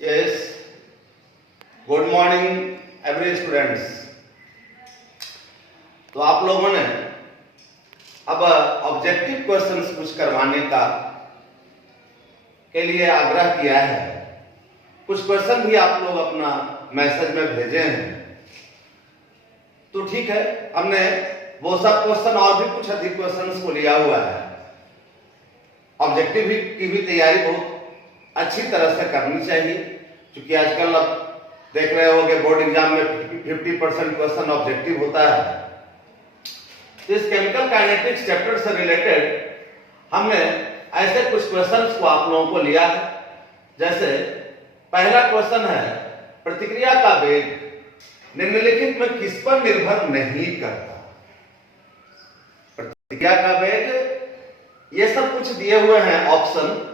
Yes, good morning every students. तो आप लोगों ने अब ऑब्जेक्टिव क्वेश्चंस कुछ करवाने का के लिए आग्रह किया है। कुछ क्वेश्चन भी आप लोग अपना मैसेज में भेजे हैं, तो ठीक है, हमने वो सब क्वेश्चन और भी कुछ अधिक क्वेश्चंस को लिया हुआ है। ऑब्जेक्टिव की भी तैयारी बहुत अच्छी तरह से करनी चाहिए, क्योंकि आजकल आप देख रहे होंगे बोर्ड एग्जाम में 50% क्वेश्चन ऑब्जेक्टिव होता है। तो इस केमिकल काइनेटिक्स चैप्टर से रिलेटेड हमने ऐसे कुछ क्वेश्चंस को आप लोगों को लिया है। जैसे पहला क्वेश्चन है, प्रतिक्रिया का वेग निम्नलिखित में किस पर निर्भर नहीं करता। प्रतिक्रिया का वेग, ये सब कुछ दिए हुए हैं ऑप्शन,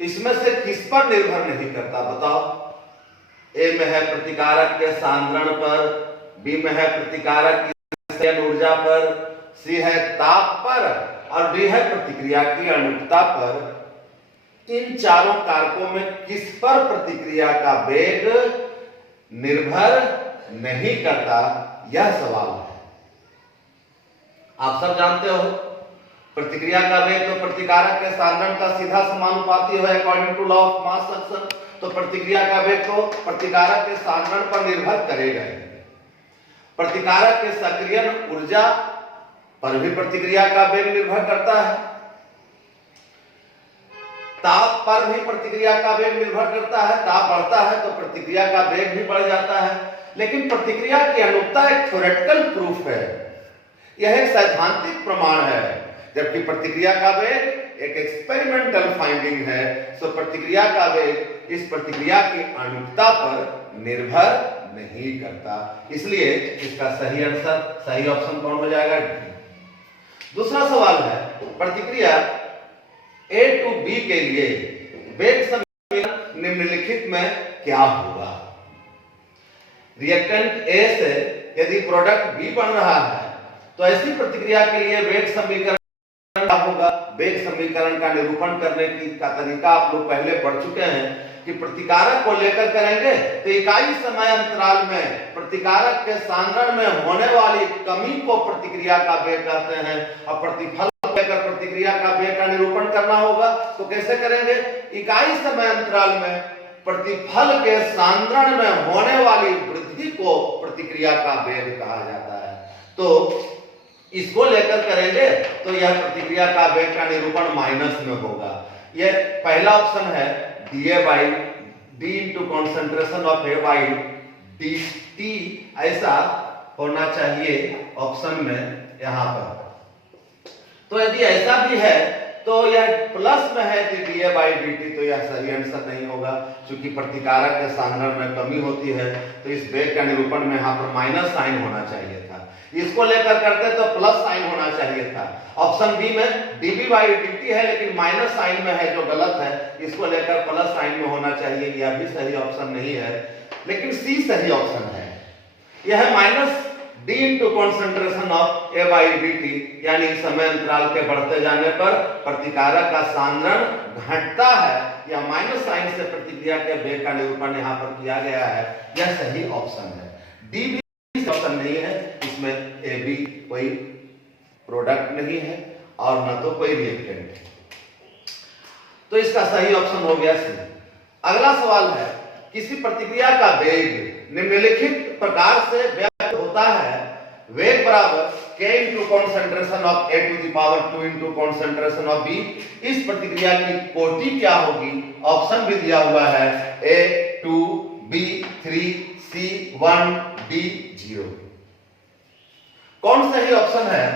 इसमें से किस पर निर्भर नहीं करता बताओ। ए में है प्रतिकारक के सांद्रण पर, बी में है प्रतिकारक की ऊर्जा पर, सी है ताप पर और डी है प्रतिक्रिया की अनुकूलता पर। इन चारों कारकों में किस पर प्रतिक्रिया का वेग निर्भर नहीं करता, यह सवाल है। आप सब जानते हो प्रतिक्रिया का वेग तो प्रतिकारक के सांद्रण का सीधा समानुपाती है according to law of mass action. तो प्रतिक्रिया का वेग तो प्रतिकारक के सांद्रण पर निर्भर करेगा। प्रतिकारक के सक्रियण ऊर्जा पर भी प्रतिक्रिया का वेग निर्भर करता है। ताप पर भी प्रतिक्रिया का वेग निर्भर करता है। ताप बढ़ता है तो प्रतिक्रिया का वेग भी बढ़ जाता है। लेकिन प्रतिक्रिया की अनुकूलता एक थ्योरेटिकल प्रूफ है, यह एक सैद्धांतिक प्रमाण है, जबकि प्रतिक्रिया का वेग एक एक्सपेरिमेंटल फाइंडिंग है। सो प्रतिक्रिया का वेग इस प्रतिक्रिया की अनुकूलता पर निर्भर नहीं करता। इसलिए इसका सही आंसर, सही ऑप्शन कौन हो जाएगा? दूसरा सवाल है, प्रतिक्रिया A to B के लिए वेग समीकरण निम्नलिखित में क्या होगा। रिएक्टेंट A से यदि प्रोडक्ट B बन रहा है तो ऐसी प्रतिक्रिया के लिए वेग समीकरण क्या होगा। वेग समीकरण का निरूपण करने का तरीका आप लोग पहले पढ़ चुके हैं कि प्रतिकारक को लेकर करेंगे तो इकाई समय अंतराल में प्रतिकारक के सांद्रण में होने वाली कमी को प्रतिक्रिया का वेग कहते हैं, और प्रतिफल को लेकर प्रतिक्रिया का वेग का निरूपण करना होगा। तो कैसे करेंगे? इकाई समय अंतराल में प्रतिफल के सांद्रण में होने वाली वृद्धि को प्रतिक्रिया का वेग कहा जाता है। तो इसको लेकर करेंगे तो यह प्रतिक्रिया का वेग का निरूपण माइनस में होगा। यह पहला ऑप्शन है, dA by d into concentration of A by dt, ऐसा होना चाहिए ऑप्शन में यहाँ पर। तो यदि ऐसा भी है तो यह प्लस में है कि dA by dt, तो यह सही आंसर नहीं होगा, क्योंकि प्रतिकारक के सांद्रण में कमी होती है। तो इस वेग का निरूपण में यहाँ पर माइनस साइन होना चाहिए था। इसको लेकर करते तो प्लस साइन होना चाहिए था। ऑप्शन बी में dB by dt है, लेकिन माइनस साइन में है जो गलत है। इसको लेकर प्लस साइन में होना चाहिए, यह भी सही ऑप्शन नहीं है। लेकिन सी सही ऑप्शन है। यह है minus d into concentration of A by dt, यानी समय अंतराल के बढ़ते जाने पर प्रतिकारक का सांद्रण घटता है। यह माइनस साइन से प्रतिक्रिया के वेग का निरूपण यहाँ पर किया गया है। यह सही ऑप्शन है। डी भी ऑप्शन नहीं है, इसमें ए बी कोई प्रोडक्ट नहीं है और न तो कोई रिएक्टेंट है। तो इसका सही ऑप्शन हो गया सी। अगला सवाल है, किसी प्रतिक्रिया का वेग निम्नलिखित प्रकार से व्यक्त होता है। वेग बराबर k into concentration of A to the power 2 into concentration of B। इस प्रतिक्रिया की कोटि क्या होगी? ऑप्शन भी दिया हुआ है, A2, B3, C1, D0। कौन सही ऑप्शन है?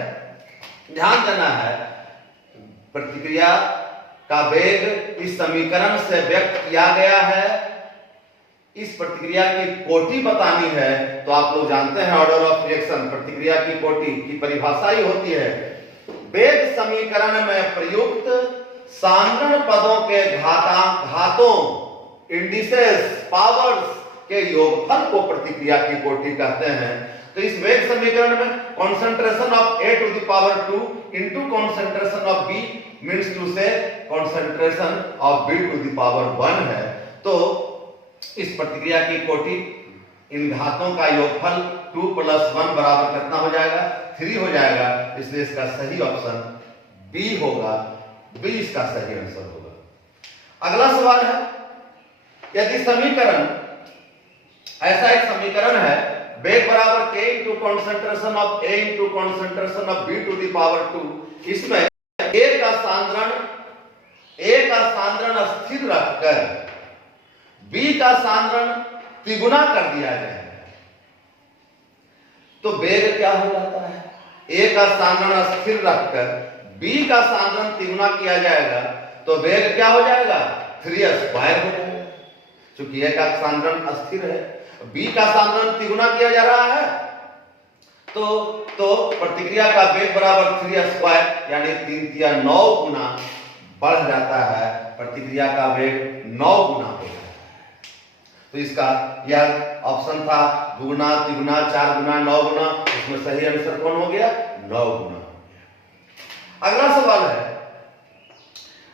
ध्यान देना है, प्रतिक्रिया का वेग इस समीकरण से व्यक्त किया गया है। इस प्रतिक्रिया की कोटि बतानी है तो आप लोग जानते हैं ऑर्डर ऑफ रिएक्शन, प्रतिक्रिया की कोटि की परिभाषा ही होती है, वेग समीकरण में प्रयुक्त सांद्रण पदों के घातों इंडिसेस पावर्स के योगफल को प्रतिक्रिया की कोटि कहते हैं। तो इस वेग समीकरण में concentration of A to the power 2 into concentration of B means to say concentration of B to the power 1 है। तो इस प्रतिक्रिया की कोटि इन घातों का योगफल 2 + 1 बराबर कितना हो जाएगा? 3 हो जाएगा। इसलिए इसका सही ऑप्शन बी होगा। बी इसका सही आंसर होगा। अगला सवाल है, यदि समीकरण ऐसा एक समीकरण है, वेग बराबर k into concentration of A into concentration of B to the power 2, इसमें A का सांद्रण स्थिर रखकर B का सांद्रण तिगुना कर दिया जाए तो वेग क्या हो जाता है? A का सांद्रण स्थिर रखकर B का सांद्रण तिगुना किया जाएगा तो वेग क्या हो जाएगा? 3 स्क्वायर हो जाएगा। क्योंकि A का सांद्रण अस्थिर है, B का सांद्रण तिगुना किया जा रहा है तो प्रतिक्रिया का वेग बराबर 3 स्क्वायर यानी 3 या 9 गुना बढ़ जाता है। प्रतिक्रिया का वेग 9 गुना हो जाता है। तो इसका यह ऑप्शन था दुगुना, तिगुना, 4 गुना, 9 गुना। इसमें सही आंसर कौन हो गया? 9 गुना। अगला सवाल है,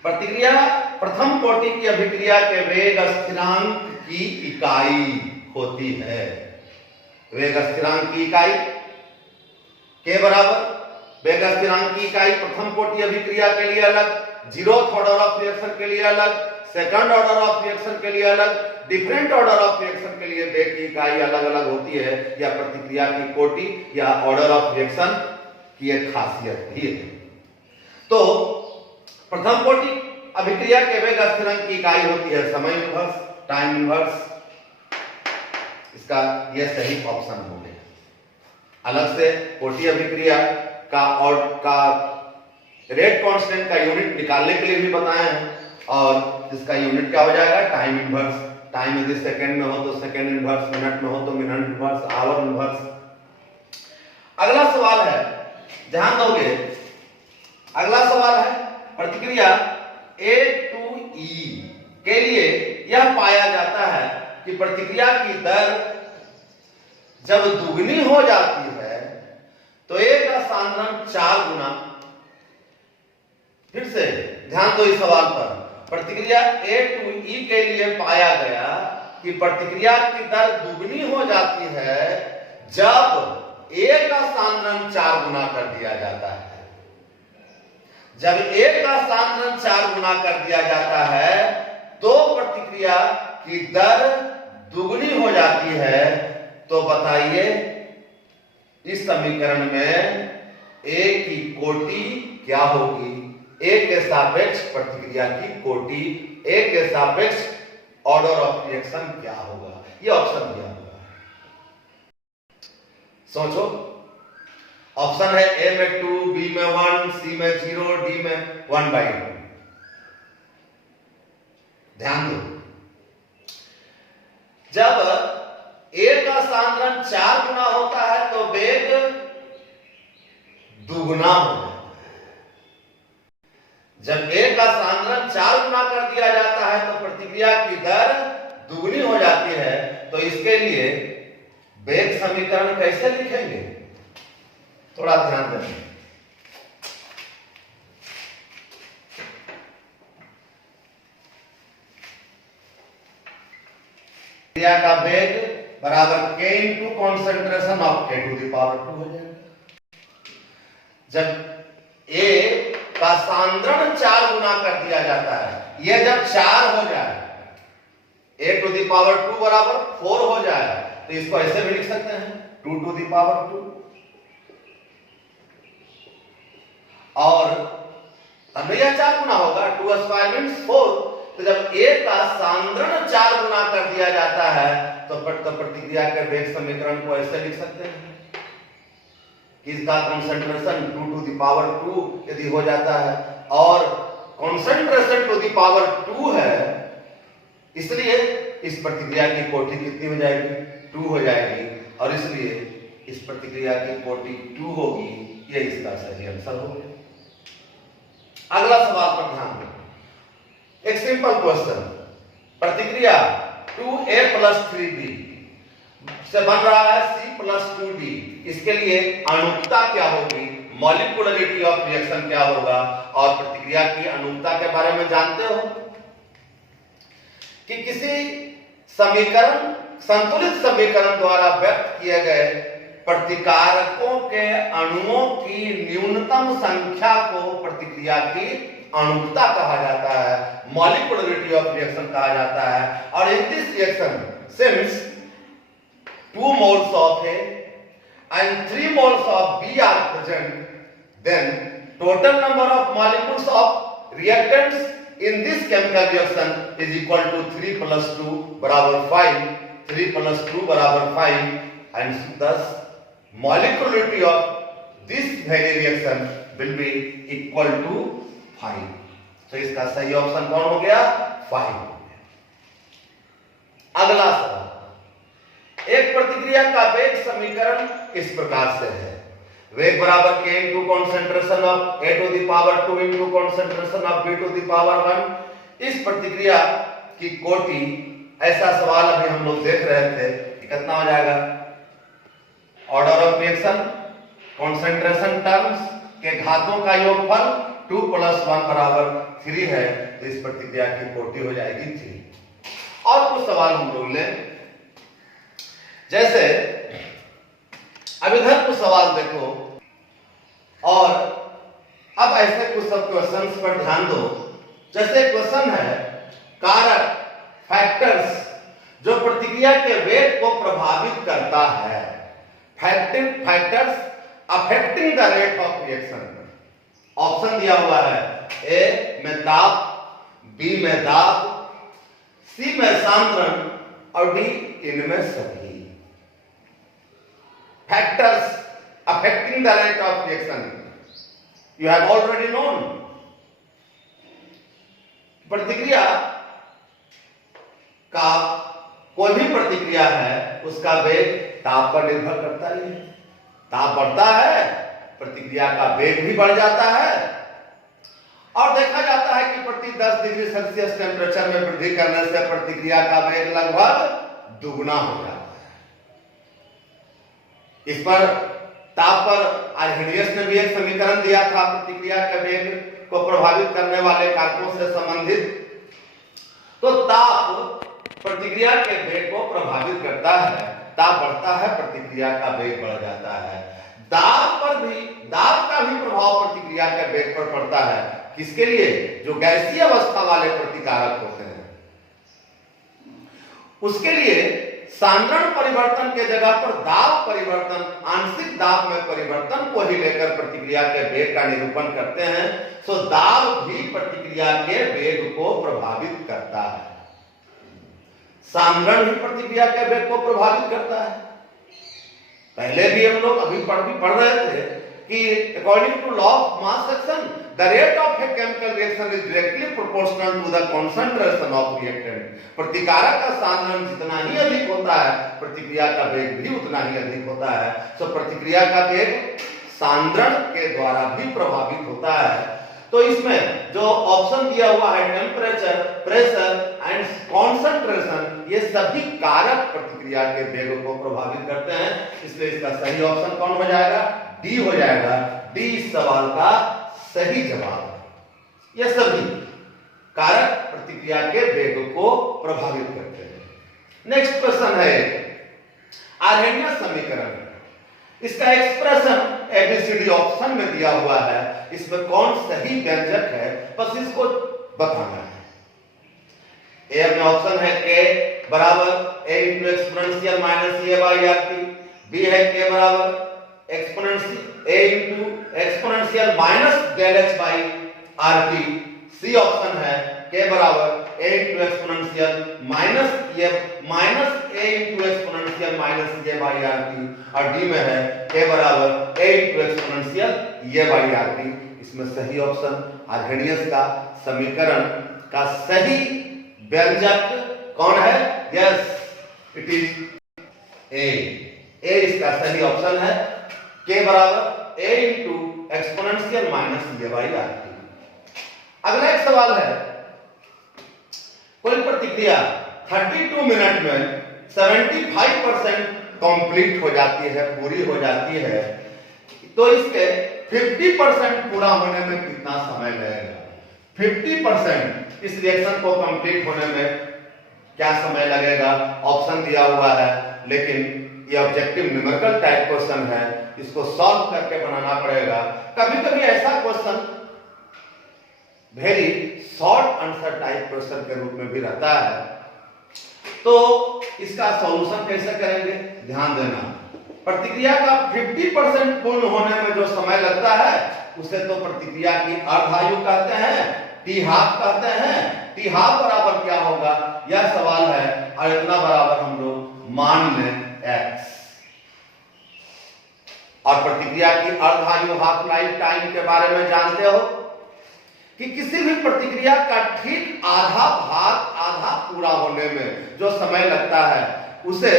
प्रतिक्रिया प्रथम कोटि की अभिक्रिया के वेग स्थिरांक की इकाई होती है। वेग स्थिरांक की इकाई के बराबर वेग स्थिरांक की इकाई प्रथम कोटि अभिक्रिया के लिए अलग, 0th ऑर्डर ऑफ रिएक्शन के लिए अलग, सेकंड ऑर्डर ऑफ रिएक्शन के लिए अलग, डिफरेंट ऑर्डर ऑफ रिएक्शन के लिए वेग की इकाई अलग अलग होती है। या प्रतिक्रिया की कोटि या ऑर्डर ऑफ रिएक्शन की एक खासियत भी है। तो प्रथम कोटि अभिक्रिया के वेग स्थिरांक की इकाई होती है समय इनवर्स, टाइम इनवर्स। इसका यह सही ऑप्शन हो गया। अलग से कोटि अभिक्रिया का रेट कांस्टेंट का यूनिट निकालने के लिए भी बताए हैं और इसका यूनिट क्या हो जाएगा? Time inverse. टाइम यदि सेकंड में हो तो सेकंड इनवर्स, मिनट में हो तो मिनट इनवर्स, आवर इनवर्स। अगला सवाल है, ध्यान दोगे, अगला सवाल है प्रतिक्रिया A to E के लिए यह पाया जाता है कि प्रतिक्रिया की दर जब दुगनी हो जाती है तो A का सांद्रण 4 गुना। फिर से ध्यान दो इस सवाल पर। प्रतिक्रिया A to E के लिए पाया गया कि प्रतिक्रिया की दर दुगनी हो जाती है जब A का सांद्रण 4 गुना कर दिया जाता है। जब A का सांद्रण 4 गुना कर दिया जाता है तो प्रतिक्रिया की दर दुगनी हो जाती है। तो बताइए इस समीकरण में A की कोटि क्या होगी? A के सापेक्ष प्रतिक्रिया की कोटि, A के सापेक्ष ऑर्डर ऑफ रिएक्शन क्या होगा? ये ऑप्शन दिया होगा, सोचो। ऑप्शन है A में 2, B में 1, C में 0, D में 1/2। ध्यान दो, जब A का सांद्रण 4 गुना होता है तो वेग दुगुना हो जाता है। जब A का सांद्रण 4 गुना कर दिया जाता है तो प्रतिक्रिया की दर दुगनी हो जाती है। तो इसके लिए वेग समीकरण कैसे लिखेंगे? थोड़ा ध्यान दें। प्रतिक्रिया का वेग बराबर K into concentration of K to the power 2 हो जाएगा। जब A का सांद्रण 4 गुना कर दिया जाता है, यह जब 4 हो जाए, A टू द पावर 2 बराबर 4 हो जाए तो इसको ऐसे भी लिख सकते हैं 2 टू द पावर 2। और तब यह 4 गुना होगा, 2 स्क्वायर मीन्स 4। तो जब A का सांद्रण 4 गुना कर दिया जाता है तो प्रतिक्रिया के वेग समीकरण को ऐसे लिख सकते हैं कि इसका कंसंट्रेशन 2 टू द पावर 2 यदि हो जाता है और कंसंट्रेशन टू द पावर 2 है, इसलिए इस प्रतिक्रिया की कोटि कितनी हो जाएगी? 2 हो जाएगी और इसलिए इस प्रतिक्रिया की कोटि 2 होगी। यह इसका सही आंसर होगा। अगला सवाल पर ध्यान दें। एक सिंपल क्वेश्चन, प्रतिक्रिया 2A + 3B से बन रहा है C + 2D। इसके लिए अनुपता क्या होगी? मॉलिक्यूलरिटी ऑफ रिएक्शन क्या होगा? और प्रतिक्रिया की अनुपता के बारे में जानते हो कि किसी समीकरण संतुलित समीकरण द्वारा व्यक्त किए गए प्रतिकारकों के अणुओं की न्यूनतम संख्या को प्रतिक्रिया की अणुता कहा जाता है, मॉलिक्यूलरिटी ऑफ रिएक्शन कहा जाता है। और in this reaction since 2 moles of A and 3 moles of B are present, then total number of molecules of reactants in this chemical reaction is equal to 3 plus 2 बराबर 5, 3 plus 2 बराबर 5, and thus molecularity of this very reaction will be equal to 5. तो इसका सही option कौन हो गया? 5। अगला सवाल, एक प्रतिक्रिया का वेग समीकरण इस प्रकार से है, वेग बराबर k into concentration of A to the power 2 into concentration of B to the power 1। इस प्रतिक्रिया की कोटि, ऐसा सवाल अभी हम लोग देख रहे थे कि कितना हो जाएगा, order of reaction concentration terms के घातों का योगफल 2 + 1 बराबर 3 है, तो इस प्रतिक्रिया की कोटि हो जाएगी 3। और कुछ सवाल हम लोग लें, जैसे अब इधर कुछ सवाल देखो, और अब ऐसे कुछ सब क्वेश्चंस पर ध्यान दो। जैसे क्वेश्चन है, कारक फैक्टर्स जो प्रतिक्रिया के वेग को प्रभावित करता है, factors affecting the rate of reaction. Option दिया हुआ है, ए में ताप, बी में दाब, सी में सांद्रण और डी इनमें सभी। Factors affecting the rate of reaction you have already known। प्रतिक्रिया का कोई भी प्रतिक्रिया है, उसका वेग ताप पर निर्भर करता ही है। ताप बढ़ता है, प्रतिक्रिया का वेग भी बढ़ जाता है। और देखा जाता है कि प्रति 10 डिग्री सेल्सियस टेम्परेचर में वृद्धि करने से प्रतिक्रिया का वेग लगभग दुगुना हो जाता है। इस पर ताप पर आर्हेनियस ने भी एक समीकरण दिया था, प्रतिक्रिया के वेग को प्रभावित करने वाले कारकों से संबंधित। तो ताप प्रतिक्रिया के वेग को प्रभावित करता है, ताप बढ़ता है, प्रतिक्रिया का वेग बढ़ जाता है। दाब का भी प्रभाव प्रतिक्रिया के वेग पर पड़ता है। किसके लिए? जो गैसीय अवस्था वाले प्रतिकारक होते हैं, उसके लिए सांद्रण परिवर्तन के जगह पर दाब परिवर्तन, आंशिक दाब में परिवर्तन को ही लेकर प्रतिक्रिया के वेग का निरूपण करते हैं। सो दाब भी प्रतिक्रिया के वेग को प्रभावित करता है, सांद्रण भी प्रतिक्रिया के वेग को प्रभावित करता है। पहले भी हम लोग अभी पढ़ रहे थे कि according to law of mass action the rate of a chemical reaction is directly proportional to the concentration of reactant. प्रतिकारक का सांद्रण जितना ही अधिक होता है, प्रतिक्रिया का वेग भी उतना ही अधिक होता है। सो प्रतिक्रिया का वेग सांद्रण के द्वारा भी प्रभावित होता है। तो इसमें जो ऑप्शन दिया हुआ है, टेम्परेचर, प्रेशर एंड कॉन्सेंट्रेशन, ये सभी कारक प्रतिक्रिया के वेग को प्रभावित करते हैं। इसलिए इसका सही ऑप्शन कौन हो जाएगा? डी हो जाएगा। डी इस सवाल का सही जवाब है। ये सभी कारक प्रतिक्रिया के वेग को प्रभावित करते हैं। नेक्स्ट क्वेश्चन है आर्हेनियस समीकरण। इसका एक्सप्रेशन एबीसीडी ऑप्शन में दिया हुआ है, इसमें कौन सही व्यंजक है बस इसको बताना है। ए में ऑप्शन है के बराबर A into exponential minus A by R T, B है के बराबर exponential A into exponential minus del H by R T, C option है के बराबर A into exponential minus A into exponential minus A by R T, और D में है के बराबर A into exponential A by R T. इसमें सही ऑप्शन आर्हेनियस का समीकरण का सही व्यंजक कौन है? Yes, it is A. A इसका सही ऑप्शन है, के बराबर A into exponential minus A by R T. अगला एक सवाल है, कोई प्रतिक्रिया 32 मिनट में 75% कंप्लीट हो जाती है, पूरी हो जाती है, तो इसके 50% पूरा होने में कितना समय लगेगा? 50% इस रिएक्शन को कंप्लीट होने में क्या समय लगेगा, ऑप्शन दिया हुआ है, लेकिन ये ऑब्जेक्टिव न्यूमेरिकल टाइप क्वेश्चन है, इसको सॉल्व करके बनाना पड़ेगा। कभी कभी ऐसा question very short answer type question के रूप में भी रहता है, तो इसका सॉल्यूशन कैसे करेंगे, ध्यान देना। प्रतिक्रिया का 50% पूर्ण होने में जो समय लगता है उसे तो प्रतिक्रिया की अर्धायु कहते हैं, टी हाफ कहते हैं। टी हाफ बराबर क्या होगा, यह सवाल है, और इतना बराबर हम लोग मान लें x। और प्रतिक्रिया की अर्धायु हाफ लाइफ टाइम के बारे में जानते हो कि किसी भी प्रतिक्रिया का ठीक आधा भाग, आधा पूरा होने में जो समय लगता है उसे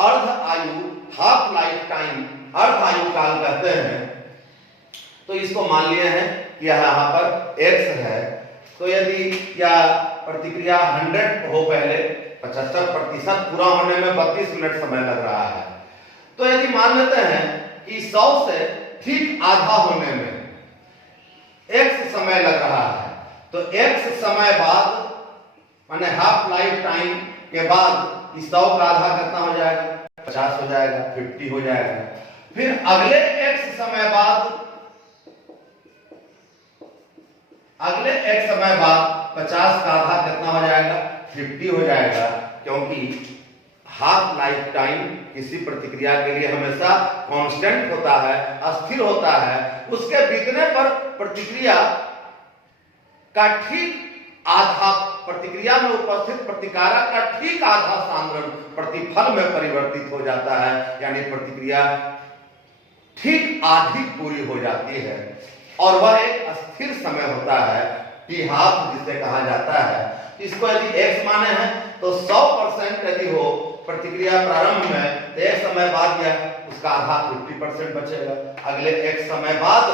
अर्ध आयु, हाफ लाइफ टाइम, अर्ध आयु काल कहते हैं। तो इसको मान लिए हैं कि यहाँ पर x है, तो यदि यह प्रतिक्रिया 100 हो, पहले 75% पूरा होने में 32 मिनट समय लग रहा है, तो यदि मान लेते हैं कि 100 से ठीक आधा होने में x समय लग रहा है, तो x समय बाद माने हाफ लाइफ टाइम के बाद इस 100 का आधा कितना हो जाएगा, 50 हो जाएगा, 50 हो जाएगा। फिर अगले x समय बाद, अगले x समय बाद 50 का आधा कितना हो जाएगा, 50 हो जाएगा, क्योंकि हाफ लाइफ टाइम किसी प्रतिक्रिया के लिए हमेशा कांस्टेंट होता है, अस्थिर होता है। उसके बीतने पर प्रतिक्रिया का ठीक आधा, प्रतिक्रिया में उपस्थित प्रतिकारक का ठीक आधा सांद्रण प्रतिफल में परिवर्तित हो जाता है, यानी प्रतिक्रिया ठीक आधी पूरी हो जाती है, और वह एक अस्थिर समय होता है, टी हाफ जिसे कहा जाता है। इसको यदि x माने हैं तो 100% यदि हो प्रतिक्रिया प्रारंभ में, तो एक समय बाद यह उसका आधा 50% बचेगा। अगले एक समय बाद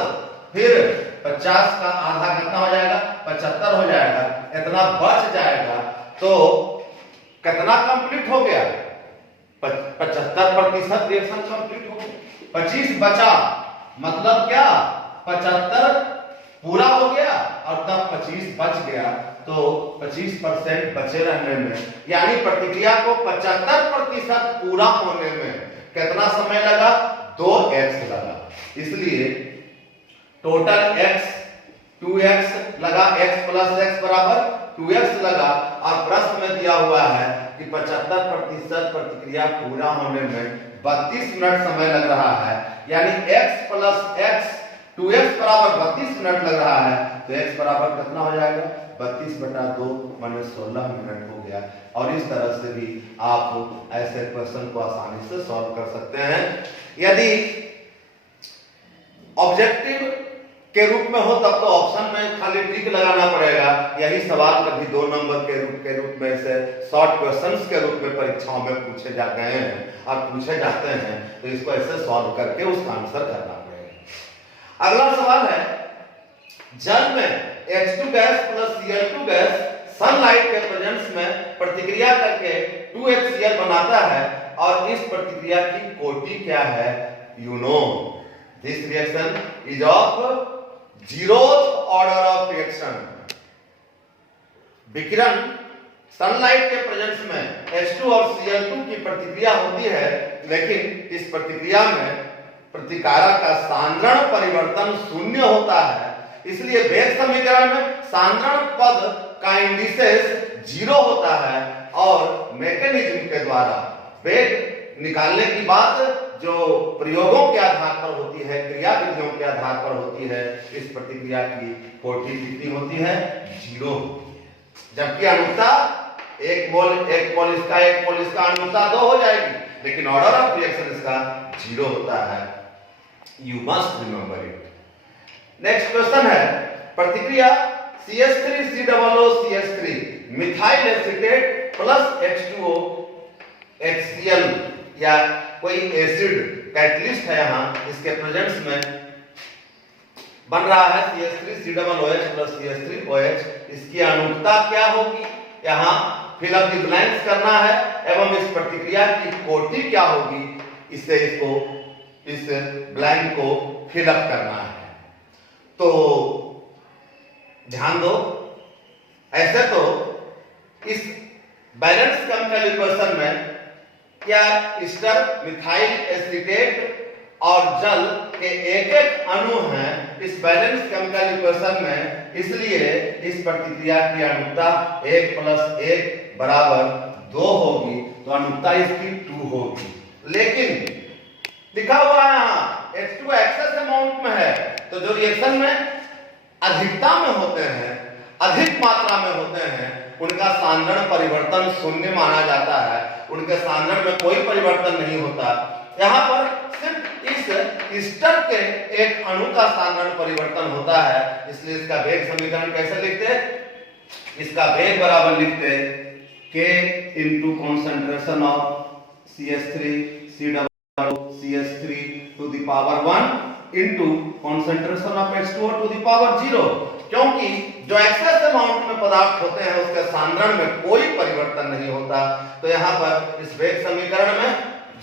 फिर 50 का आधा कितना हो जाएगा, 75 हो जाएगा, इतना बच जाएगा। तो कितना कंप्लीट हो गया, 75% रिएक्शन कंप्लीट हो गया। 25 बचा, मतलब क्या, 75 पूरा हो गया और तब 25 बच गया, तो 25% बचे रहने में, यानी प्रतिक्रिया को 75% पूरा होने में कितना समय लगा, 2x लगा। इसलिए टोटल x 2x लगा, x प्लस x बराबर 2x लगा, और प्रश्न में दिया हुआ है कि 75% प्रतिक्रिया पूरा होने में 32 मिनट समय लग रहा है, यानी x प्लस x 2x बराबर 32 मिनट लग रहा है, तो x बराबर कितना हो जाएगा, 32/2 माने 16 मिनट हो गया। और इस तरह से भी आप ऐसे क्वेश्चन को आसानी से सॉल्व कर सकते हैं। यदि ऑब्जेक्टिव के रूप में हो तब तो ऑप्शन में खाली टिक लगाना पड़ेगा। यही सवाल कभी 2 नंबर के रूप में से शॉर्ट क्वेश्चंस के रूप में परीक्षाओं में पूछे जाते हैं और पूछे जाते हैं, तो इसको ऐसे सॉल्व करके उसका आंसर करना पड़ेगा। अगला सवाल है, जल में H2 gas plus Cl2 gas sunlight के प्रेजेंस में प्रतिक्रिया करके 2HCl बनाता है, और इस प्रतिक्रिया की कोटि क्या है, you know this reaction is of 0th order of reaction। विकिरण सनलाइट के प्रेजेंस में H2 और Cl2 की प्रतिक्रिया होती है, लेकिन इस प्रतिक्रिया में प्रतिकारक का सांद्रण परिवर्तन शून्य होता है। इसलिए वेग समीकरण में सांद्रण पद का इंडिसेस 0 होता है, और मैकेनिज्म के द्वारा वेग निकालने की बात जो प्रयोगों के आधार पर होती है, क्रिया विधियों के आधार पर होती है, इस प्रतिक्रिया की कोटि कितनी होती है, 0 होती है। जबकि अनुता एक मोल इसका अनुता 2 हो जाएगी, लेकिन ऑर्डर ऑफ रिएक्शन इसका 0 होता है। You must remember it. Next question है, प्रतिक्रिया CH3COOCH3 methyl acetate plus H2O HCl या कोई एसिड कैटलिस्ट है, यहाँ इसके प्रेजेंस में बन रहा है CH3COOH प्लस CH3OH। इसकी अनुक्ता क्या होगी, यहाँ फिल अप द ब्लैंक्स करना है, एवं इस प्रतिक्रिया की कोटि क्या होगी, इससे इस ब्लैंक को फिल अप करना है। तो ध्यान दो, ऐसे तो इस बैलेंस केमिकल इक्वेशन में क्या ईस्टर मिथाइल एसीटेट और जल के एक एक अणु हैं इस बैलेंस केमिकल इक्वेशन में, इसलिए इस प्रतिक्रिया की अनुता 1 + 1 = 2 होगी, तो अनुता इसकी 2 होगी। लेकिन लिखा हुआ है यहाँ H2 एक्सेस अमाउंट में है, तो जो रिएक्शन में अधिकता में होते हैं, अधिक मात्रा में होते हैं, उनका सांद्रण परिवर्तन शून्य माना जाता है, उनके सांद्रण में कोई परिवर्तन नहीं होता। यहाँ पर सिर्फ इस ईस्टर के एक अणु का सांद्रण परिवर्तन होता है, इसलिए इसका वेग समीकरण कैसे लिखते? इसका वेग बराबर लिखते K × concentration of CH3 COCH3 to the power 1 into concentration of H2O to the power 0, क्योंकि जो एक्सेस अमाउंट में पदार्थ होते हैं उसके सांद्रण में कोई परिवर्तन नहीं होता। तो यहाँ पर इस वेग समीकरण में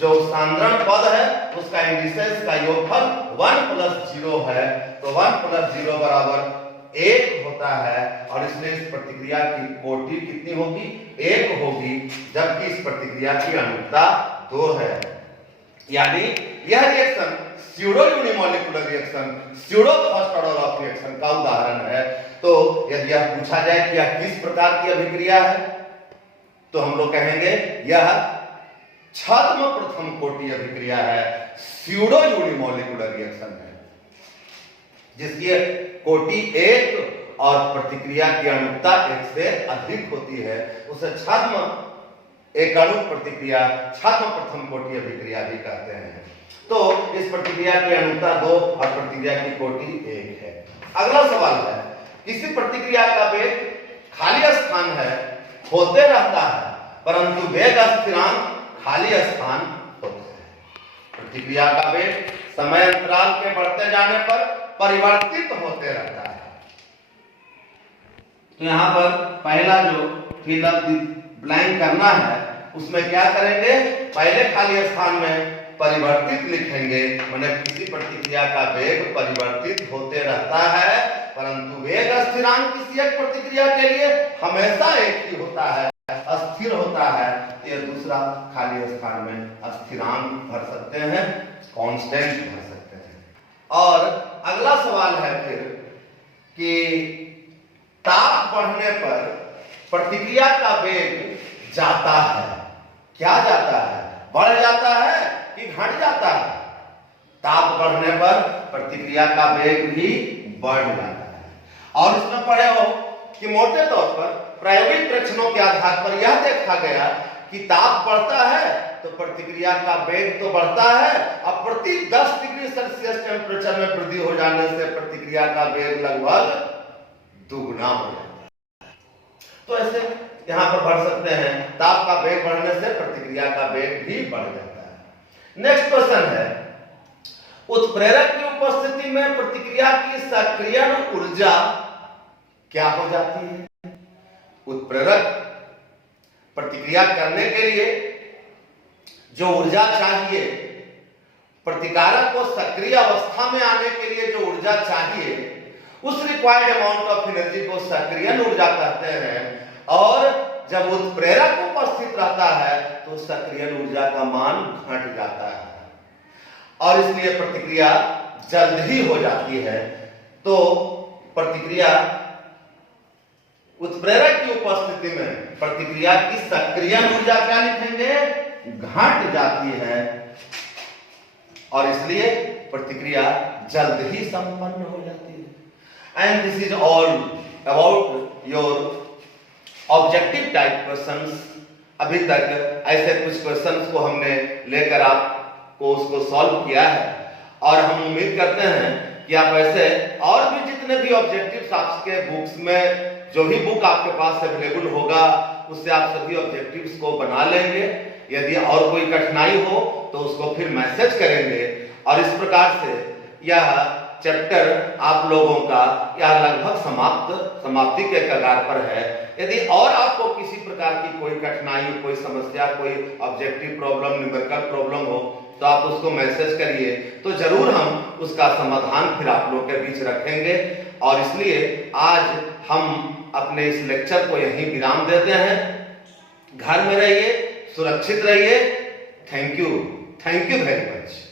जो सांद्रण पद है उसका इंडिसेस का योगफल 1 + 0 है, तो 1 + 0 = 1 होता है, और इसलिए इस प्रतिक्रिया की कोटि कितनी होगी? 1 होगी, जबकि इस प्रतिक्रिया की अनुता 2 है। यानी यह reaction pseudo unimolecular reaction, pseudo first order of reaction का उदाहरण है। तो यदि यह पूछा जाए कि यह किस प्रकार की अभिक्रिया है, तो हम लोग कहेंगे यह छद्म प्रथम कोटि अभिक्रिया है, स्यूडो यूनिमोलिकुलर रिएक्शन है, जिसकी कोटि 1 और प्रतिक्रिया की अनुता 1 से अधिक होती है, उसे छद्म एक अणु प्रतिक्रिया, छद्म प्रथम कोटि अभिक्रिया भी कहते हैं। तो इस प्रतिक्रिया की अनुता 2 और प्रतिक्रिया की कोटि 1 है। अगला सवाल है, किसी प्रतिक्रिया का वेग खाली स्थान है, होते रहता है, परंतु वेग स्थिरांक खाली स्थान होता है। प्रतिक्रिया का वेग समय अंतराल के बढ़ते जाने पर परिवर्तित होते रहता है। तो यहाँ पर पहला जो फिल अप द ब्लैंक करना है, उसमें क्या करेंगे? पहले खाली स्थान में परिवर्तित लिखेंगे, माने किसी प्रतिक्रिया का वेग परिवर्तित होते रहता है, परंतु वेग स्थिरांक किसी एक प्रतिक्रिया के लिए हमेशा एक ही होता है, अस्थिर होता है। ये दूसरा खाली स्थान में स्थिरांक भर सकते हैं, कांस्टेंट भर सकते हैं। और अगला सवाल है फिर कि ताप बढ़ने पर प्रतिक्रिया का वेग जाता है, क्या जाता है? बढ़ जाता है कि घट जाता है? ताप बढ़ने पर प्रतिक्रिया का वेग भी बढ़ जाता है। और इसमें पढ़े हो कि मोटे तौर पर प्रायोगिक परीक्षणों के आधार पर यह देखा गया कि ताप बढ़ता है तो प्रतिक्रिया का वेग तो बढ़ता है, अब प्रति 10 डिग्री सेल्सियस टेम्परेचर में वृद्धि हो जाने से प्रतिक्रिया का वेग लगभग दुगना हो जाता है। तो ऐसे यहाँ पर बढ़ सकते हैं, ताप का वेग बढ़ने से प्रतिक्रिया का वेग भी बढ़ जाता है। नेक्स्ट क्वेश्चन है, उत्प्रेरक की उपस्थिति में प्रतिक्रिया की सक्रियण ऊर्जा क्या हो जाती है? उत्प्रेरक प्रतिक्रिया करने के लिए जो ऊर्जा चाहिए, प्रतिकारक को सक्रिय अवस्था में आने के लिए जो ऊर्जा चाहिए, उस रिक्वायर्ड अमाउंट ऑफ एनर्जी को सक्रियण ऊर्जा कहते हैं। और जब उत्प्रेरक उपस्थित रहता है तो सक्रियण ऊर्जा का मान घट जाता है, और इसलिए प्रतिक्रिया जल्द ही हो जाती है। तो प्रतिक्रिया उत्प्रेरक की उपस्थिति में प्रतिक्रिया की सक्रियण ऊर्जा क्या लिखेंगे? घट जाती है, और इसलिए प्रतिक्रिया जल्द ही संपन्न हो जाती है। And this is all about your objective type questions. अभी तक ऐसे कुछ क्वेश्चंस को हमने लेकर आपको उसको सॉल्व किया है, और हम उम्मीद करते हैं कि आप ऐसे और भी जितने भी ऑब्जेक्टिव्स आपके बुक्स में, जो भी बुक आपके पास अवेलेबल होगा, उससे आप सभी ऑब्जेक्टिव्स को बना लेंगे। यदि और कोई कठिनाई हो तो उसको फिर मैसेज करेंगे, और इस प्रकार से यह चैप्टर आप लोगों का यह लगभग समाप्ति के कगार पर है। यदि और आपको किसी प्रकार की कोई कठिनाई, कोई समस्या, कोई ऑब्जेक्टिव प्रॉब्लम, न्यूमेरिकल प्रॉब्लम हो, तो आप उसको मैसेज करिए, तो जरूर हम उसका समाधान फिर आप लोगों के बीच रखेंगे। और इसलिए आज हम अपने इस लेक्चर को यहीं विराम देते हैं। घर में रहिए, सुरक्षित रहिए। Thank you very much.